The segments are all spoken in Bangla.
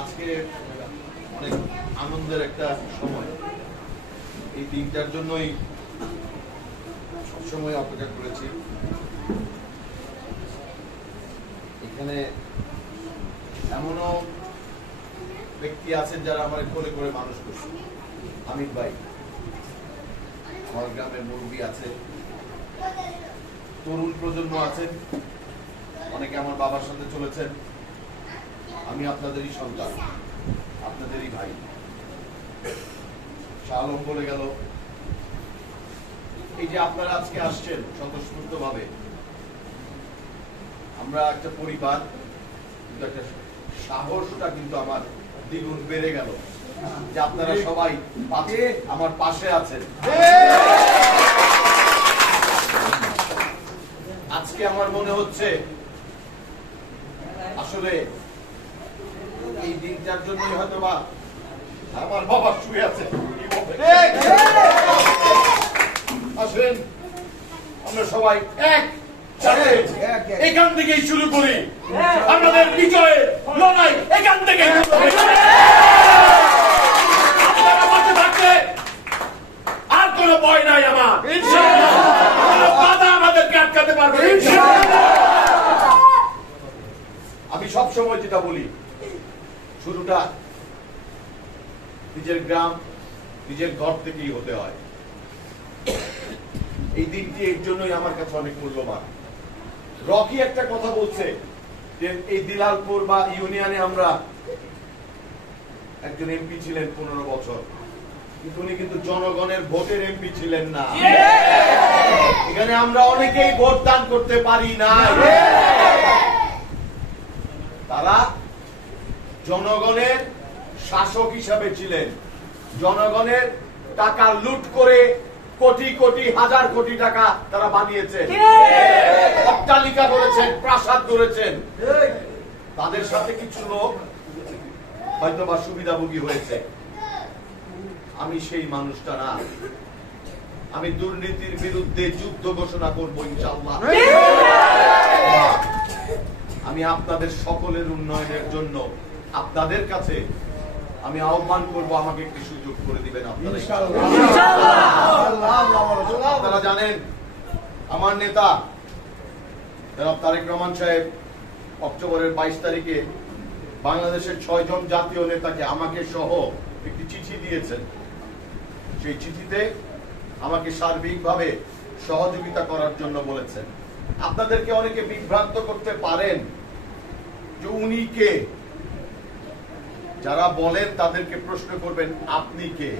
আজকে অনেক আনন্দের একটা সময়। এই দিনটার জন্যই সবসময় অপেক্ষা করেছি। এখানে এমনও ব্যক্তি আছেন যারা আমার কোলে করে মানুষ করছে। হামিদ ভাই, আমার গ্রামের মুরব্বী আছে, তরুণ প্রজন্ম আছেন, অনেকে আমার বাবার সাথে চলেছেন। আমি আপনাদেরই সন্তান, আপনাদেরই ভাই। শাহ আলম বলে গেল, এই যে আপনারা আজকে আসছেন স্বতঃস্ফূর্ত ভাবে, আমরা একটা পরিবার, কিন্তু একটা সাহসটা কিন্তু আমার দ্বিগুণ বেড়ে গেল যে আপনারা সবাই আমার পাশে আছেন। আজকে আমার মনে হচ্ছে আসলে এই দিনটার জন্যই হয়তো বা আমার বাবা শুয়ে আছে। আসেন আমরা সবাই এক এখান থেকেই শুরু করি, আমাদের বিজয়ের লড়াই এখান থেকে। আপনারা বসে থাকলে আর কোন ভয় নাই আমার, কোনো বাধা আমাদেরকে আটকাতে পারবে। আমি সব সময় যেটা বলি, শুরুটা নিজের গ্রাম, নিজের ঘর থেকেই হতে হয়। এই দিনটি এর জন্যই আমার কাছে অনেক মূল্যবান। রকি একটা কথা বলছে যে এই দিলালপুর বা ইউনিয়নে আমরা একজন এমপি ছিলেন 15 বছর, কিন্তু উনি কিন্তু জনগণের ভোটের এমপি ছিলেন না। এখানে আমরা অনেকেই ভোট দান করতে পারি না। তারা জনগণের শাসক হিসাবে ছিলেন, জনগণের টাকা লুট করে কোটি কোটি হাজার কোটি টাকা তারা বানিয়েছেন, অট্টালিকা করেছেন, প্রাসাদ করেছেন। তাদের সাথে কিছু লোক হয়তো বা সুবিধাভোগী হয়েছে। আমি সেই মানুষটা না। আমি দুর্নীতির বিরুদ্ধে যুদ্ধ ঘোষণা করবো ইনশাআল্লাহ। আমি আপনাদের সকলের উন্নয়নের জন্য আপনাদের কাছে আমি আহ্বান করব, আমাকে একটি সুযোগ করে দিবেন আপনারা। আপনারা জানেন আমার নেতা জনাব তারেক রহমান সাহেব অক্টোবরের 22 তারিখে বাংলাদেশের 6 জন জাতীয় নেতাকে আমাকে সহ একটি চিঠি দিয়েছেন। সেই চিঠিতে আমাকে সার্বিকভাবে সহযোগিতা করার জন্য বলেছেন। আপনাদেরকে অনেকে বিভ্রান্ত করতে পারেন যে উনি কে। যারা বলেন তাদেরকে প্রশ্ন করবেন, আপনি কে?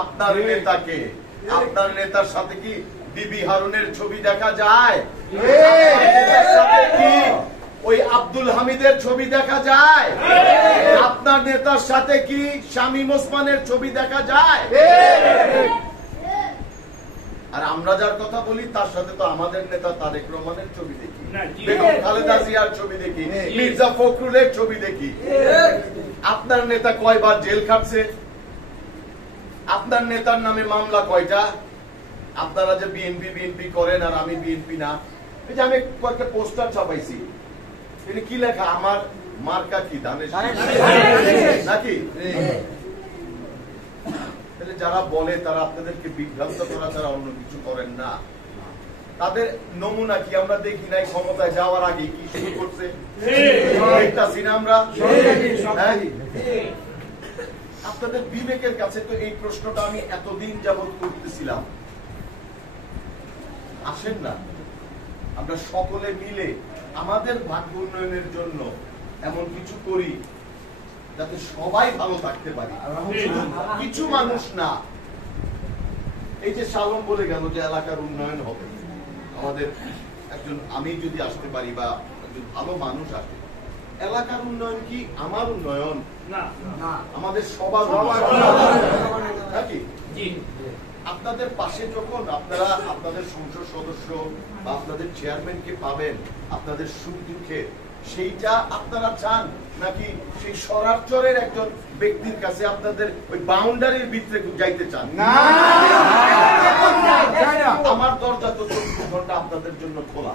আপনার নেতাকে? আপনার নেতার সাথে কি বিবি হারুনের ছবি দেখা যায়? কি ওই আব্দুল হামিদের ছবি দেখা যায়? আপনার নেতার সাথে কি শামীম ওসমানের ছবি দেখা যায়? আর আমরা যার কথা বলি তার সাথে তো আমাদের নেতা তারেক রহমানের ছবি দেখি, বেগম খালেদা জিয়ার ছবি দেখি, মির্জা ফখরুলের ছবি দেখি। আপনার নেতা কয়বার জেল খাটছে? আপনার নেতার নামে মামলা কয়টা? আপনারা যে বিএনপি বিএনপি করেন আর আমি বিএনপি না। এই যে আমি কয়েকটা পোস্টার ছাপাইছি, এটা কি লেখা? আমার মার্কা কি? ধানের নাকি? যারা বলে তারা আপনাদেরকে বিভ্রান্ত করা ছাড়া অন্য কিছু করেন না। তাদের নমুনা কি আমরা দেখি নাই? ক্ষমতায় যাওয়ার আগে কি শুরু করছে আমরা। আপনাদের বিবেকের কাছে তো এই প্রশ্নটা আমি এতদিন যাবৎ করতেছিলাম। আসেন না আমরা সকলে মিলে আমাদের ভাগ্য উন্নয়নের জন্য এমন কিছু করি যাতে সবাই ভালো থাকতে পারি, কিছু মানুষ না। এই যে শালম বলে গেল যে এলাকার উন্নয়ন হবে, আমাদের একজন আমি যদি আসতে পারি বা একজন ভালো মানুষ আসে, এলাকার উন্নয়ন কি আমার উন্নয়ন না, আমাদের সবার নাকি? আপনাদের পাশে যখন আপনারা আপনাদের সংসদ সদস্য বা আপনাদের চেয়ারম্যানকে পাবেন আপনাদের সুখ দুঃখে, সেইটা আপনারা চান নাকি সেই সরারচরের একজন ব্যক্তির কাছে আপনাদের ওই বাউন্ডারির ভিতরে যাইতে চান? আমার দরজা তো 24 ঘন্টা আপনাদের জন্য খোলা।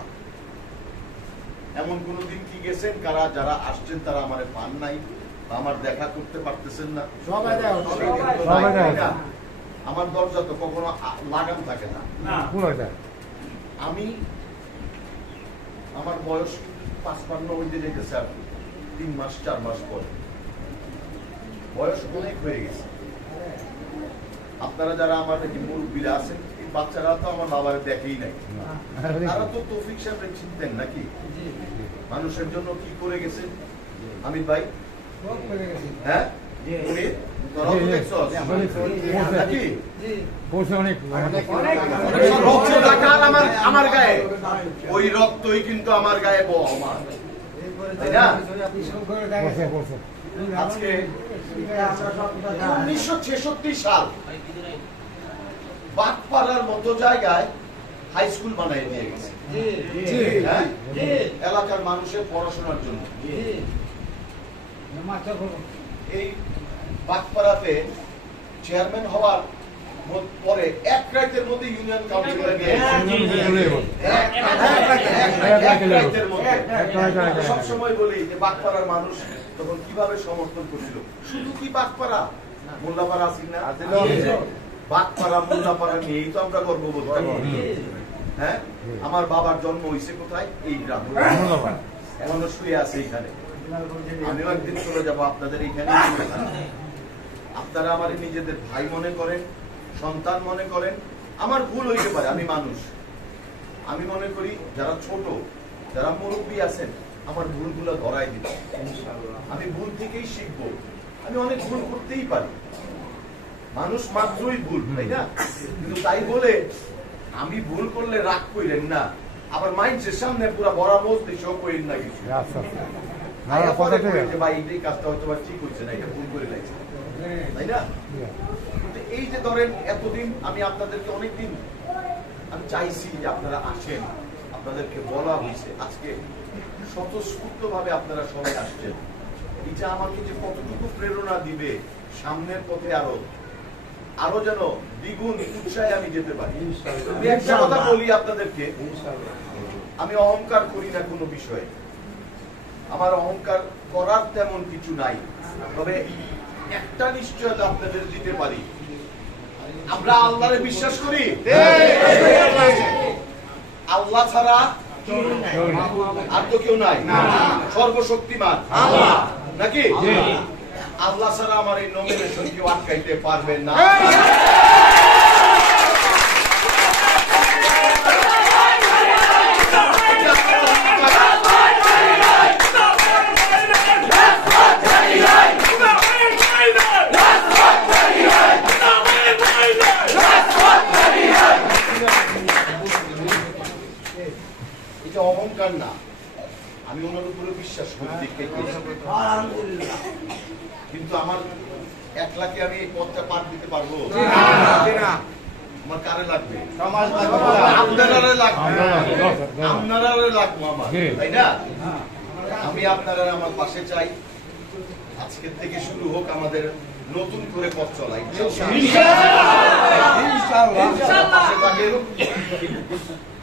এমন কোনদিন কি গেছেন যারা আসছেন তারা আমারে পান নাই? আমার দেখা করতে পারতেছেন না, সবাই আমার দরজা তো কখনো লাগাম থাকে না। আমি আমার বয়স 55 হইতে যেতেছে আর 3 মাস 4 মাস পরে, বয়স অনেক হয়ে গেছে। আপনারা যারা আমার মুরব্বীরা আছেন, এই বাচ্চারা তো আমার বাবার দেখেই নাই, তারা তো তৌফিক সাহেব চিনতেন নাকি? মানুষের জন্য কি করে গেছে আমির ভাই? হ্যাঁ আমার গায়ে ওই রক্তই কিন্তু আমার গায়ে তাই না? আজকে 1966 সাল বাগপাড়ার মতো জায়গায় হাই স্কুল বানাই দিয়ে গেছে এলাকার মানুষের পড়াশোনার জন্য। এই বাগপাড়াতে চেয়ারম্যান হওয়ার পরে এক রাতের মধ্যে ইউনিয়ন কাউন্সিলর সবসময় বলি যে বাগপাড়ার মানুষ তখন কিভাবে সমর্থন করছিল। শুধু কি বাগপাড়া, মোল্লাপাড়া আসি না, বাগপাড়া মোল্লাপাড়া নিয়েই তো আমরা গর্ববোধ করি। হ্যাঁ, আমার বাবার জন্ম হয়েছে কোথায়? এই গ্রামে, এখনো শুয়ে আছে এখানে। আমিও একদিন চলে যাবো আপনাদের এইখানে। আপনারা আমার নিজেদের ভাই মনে করেন, সন্তান মনে করেন, আমার ভুল হইতে পারে, আমি মানুষ। আমি মনে করি যারা ছোট, যারা মুরব্বী আছেন, আমার ভুলগুলো ধরাই দিন। আমি ভুল থেকেই শিখবো। আমি অনেক ভুল করতেই পারি, মানুষ মাত্রই ভুল, তাই না? কিন্তু তাই বলে আমি ভুল করলে রাগ কইলেন না, আবার মাইন্ডের সামনে পুরা বড় মোজ দিয়েও কইলেন না কিছু। ভাই এই কাজটা হয়তো ঠিক হচ্ছে না, এটা ভুল করে লাগছে, তাই না? এই যে ধরেন এতদিন আমি আপনাদেরকে অনেকদিন আমি চাইছি যে আপনারা আসেন, আপনাদেরকে বলা হয়েছে, আজকে স্বতঃস্ফূর্ত ভাবে আপনারা সবাই আসছেন। এটা আমাকে যে কতটুকু প্রেরণা দিবে সামনের পথে আরো যেন দ্বিগুণ উৎসাহে আমি যেতে পারি। একটা কথা বলি আপনাদেরকে, আমি অহংকার করি না কোনো বিষয়ে, আমার অহংকার করার তেমন কিছু নাই। তবে একটা নিশ্চয়তা আপনাদের দিতে পারি, আমরা আল্লাহরে বিশ্বাস করি। আল্লাহ ছাড়া আর তো কেউ নাই, সর্বশক্তিমান আল্লাহ নাকি? আল্লাহ ছাড়া আমার এই নমিনেশন কেউ আটকাইতে পারবে না। এটা অহংকার না, আমি ওনার উপরে বিশ্বাস করি। কিন্তু আমার একলাকে আমি এই পথটা পার দিতে পারবো? আমার কারে লাগবে? আপনারা লাগবো আমার, তাই না? আমি আপনারা আমার পাশে চাই। আজকের থেকে শুরু হোক আমাদের নতুন করে পথ চলাই।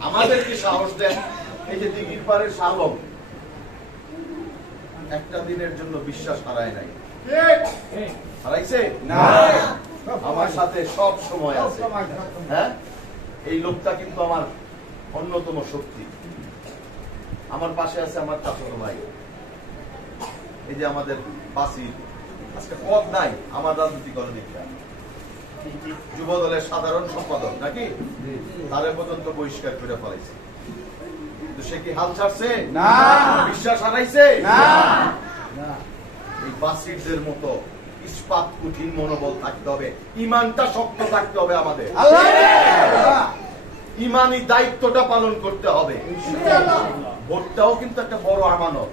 আমাদেরকে সাহস দেন। এই যে দিঘির পাড়ের শালম একটা দিনের জন্য বিশ্বাস হারায় নাই, হারাইছে না, আমার সাথে সব সময় আছে। হ্যাঁ, এই লোকটা কিন্তু আমার অন্যতম শক্তি। আমার পাশে আছে আমার চাচাতো ভাই, এই যে আমাদের বাসির, আজকে পদ নাই আমার রাজনীতিকরণ দীক্ষা, যুব দলের সাধারণ সম্পাদক নাকি, তারে পর্যন্ত বহিষ্কার করে ফেলাইছে। সে কি হাল ছাড়ছে? না। বিশ্বাস হারাইছে? না। এই বাসিরদের মতো ইস্পাত কঠিন মনোবল থাকতে হবে, ইমানটা শক্ত থাকতে হবে আমাদের, ইমানি দায়িত্বটা পালন করতে হবে। ভোটটাও কিন্তু একটা বড় আমানত।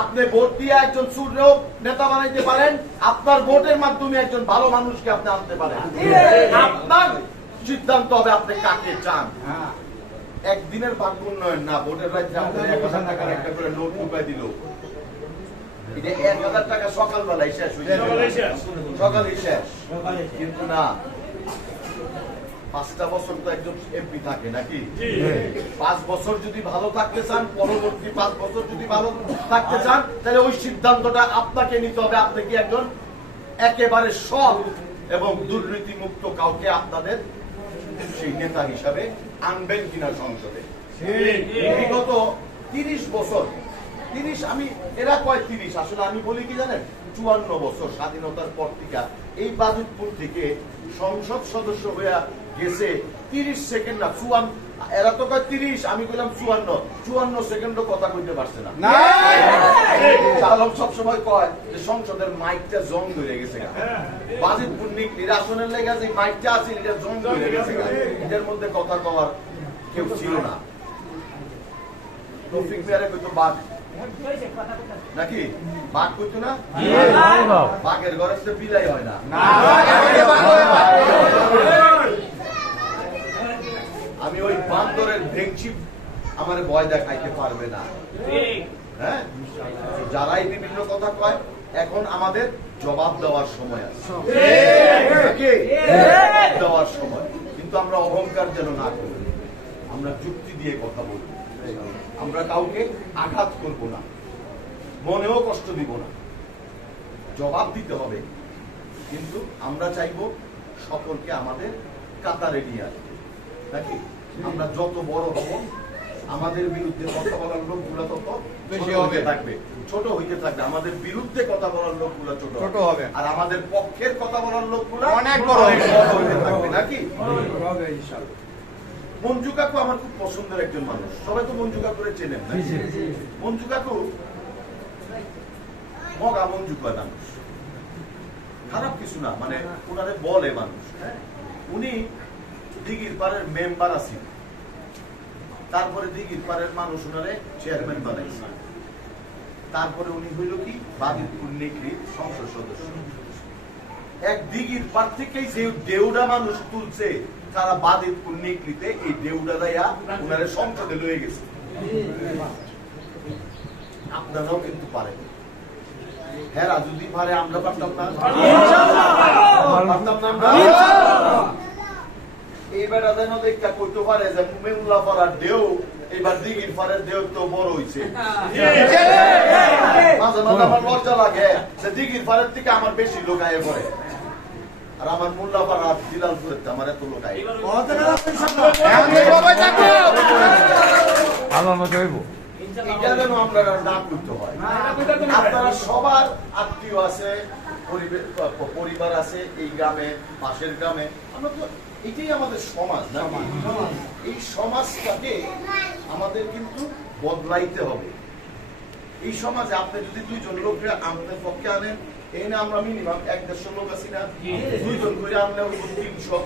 আপনি ভোট দিয়ে একজন সুরেও নেতা বানাইতে পারেন, আপনার ভোটের মাধ্যমে একজন ভালো মানুষকে আপনি আনতে পারেন। আপনার সিদ্ধান্ত হবে আপনি কাকে চান। একদিনের ভাগ্য উন্নয়ন না, ভোটের রাজ্যে আপনার 1000 টাকার একটা করে নোট ঢুকাই দিল, 1000 টাকা সকালবেলায় শেষ হয়ে যাবে, সকালেই শেষ। কিন্তু না, 5টা বছর তো একজন এমপি থাকে নাকি? 5 বছর যদি ভালো থাকতে চান, পরবর্তী 5 বছর যদি ভালো থাকতে চান, তাহলে ওই সিদ্ধান্তটা আপনাকে নিতে হবে। আপনি কি একজন একেবারে সৎ এবং দুর্নীতি মুক্ত কাউকে আপনাদের সেই নেতা হিসাবে আনবেন কিনা সংসদে? বিগত 30 বছর, 30 আমি এরা কয় 30, আসলে আমি বলি কি জানেন, 54 বছর স্বাধীনতার পর থেকে এই বাজিতপুর থেকে সংসদ সদস্য হয়ে গেছে 30 সেকেন্ড না, 54, এরা তো কয় 30, আমি বললাম 54 সেকেন্ডও কথা কইতে পারছে না। আলম সবসময় কয় যে সংসদের মাইকটা জং ধরে গেছে, বাজিতপুর নির্বাচনের লেগে যে মাইকটা আছে এটা জং ধরে গেছে, এটার মধ্যে কথা কওয়ার কেউ ছিল না। তৌফিক মিয়ারে কইতো বাঘ নাকি? বাঘ কইতো না? বাঘের ঘরে তো বিলাই হয় না। আমি ওই বান্দরের ভেংচি আমার ভয় দেখাইতে পারবে না। হ্যাঁ, যারাই বিভিন্ন কথা কয়, এখন আমাদের জবাব দেওয়ার সময় আছে, দেওয়ার সময়। কিন্তু আমরা অহংকার যেন না করি, আমরা যুক্তি দিয়ে কথা বলবো, আমরা কাউকে আঘাত করব না, মনেও কষ্ট দিব না। জবাব দিতে হবে, কিন্তু আমরা চাইব সকলকে আমাদের কাতারে নিয়ে আসবে নাকি? আমরা যত বড় হব, আমাদের বিরুদ্ধে কথা বলার লোকগুলো তত বেশি হতে থাকবে, ছোট হইতে থাকবে। আমাদের বিরুদ্ধে কথা বলার লোকগুলো ছোট হবে, আর আমাদের পক্ষের কথা বলার লোকগুলো অনেক বড় হইতে থাকবে নাকি? মঞ্জু কাকু আমার খুব পছন্দের একজন মানুষ, সবাই তো মঞ্জু কাকুরে চেনেন না? মঞ্জু কাকু মগা মঞ্জু কয় মানুষ, খারাপ কিছু না, মানে ওনারে বলে মানুষ। উনি দিঘির পাড়ের মেম্বার আছেন, তারপরে দিঘির পাড়ের মানুষ ওনারে চেয়ারম্যান বানাইছে, তারপরে উনি হইল কি বাজিতপুর নেকড়ির সংসদ সদস্য। এক দিঘির পাড় থেকেই যে দেউডা মানুষ তুলছে, তারা বাজিতপুর নেকড়িতে এই দেউডা দাইয়া ওনারে সংসদে লয়ে গেছে। আপনারাও কিন্তু পারেন, হ্যাঁ যদি পারে, আমরা পারতাম না? পারতাম না? এইবার যেন দেখা কইতে পারে যে মেমুল্লা পাড়ার ঢেউ এইবার দিঘির পাড়ের ঢেউ তো বড় হইছে। মাঝে মাঝে আমার লজ্জা লাগে যে দিঘির পাড়ের থেকে আমার বেশি লোক আয়ে পড়ে, আর আমার মোল্লা পাড়া দিলালপুরের আমার এত লোক আয়ে। এটা যেন আমরা না করতে হয়। আপনারা সবার আত্মীয় আছে, পরিবার আছে এই গ্রামে, পাশের গ্রামে, আমরা তো এটাই আমাদের সমাজ না? এই সমাজটাকে আমাদের কিন্তু বদলাইতে হবে। এই সমাজে আপনি যদি 2জন লোককে আমাদের পক্ষে আনেন, এই না আমরা মিনিমাম 1-150 লোক আছি না, 2জন করে আনলে 300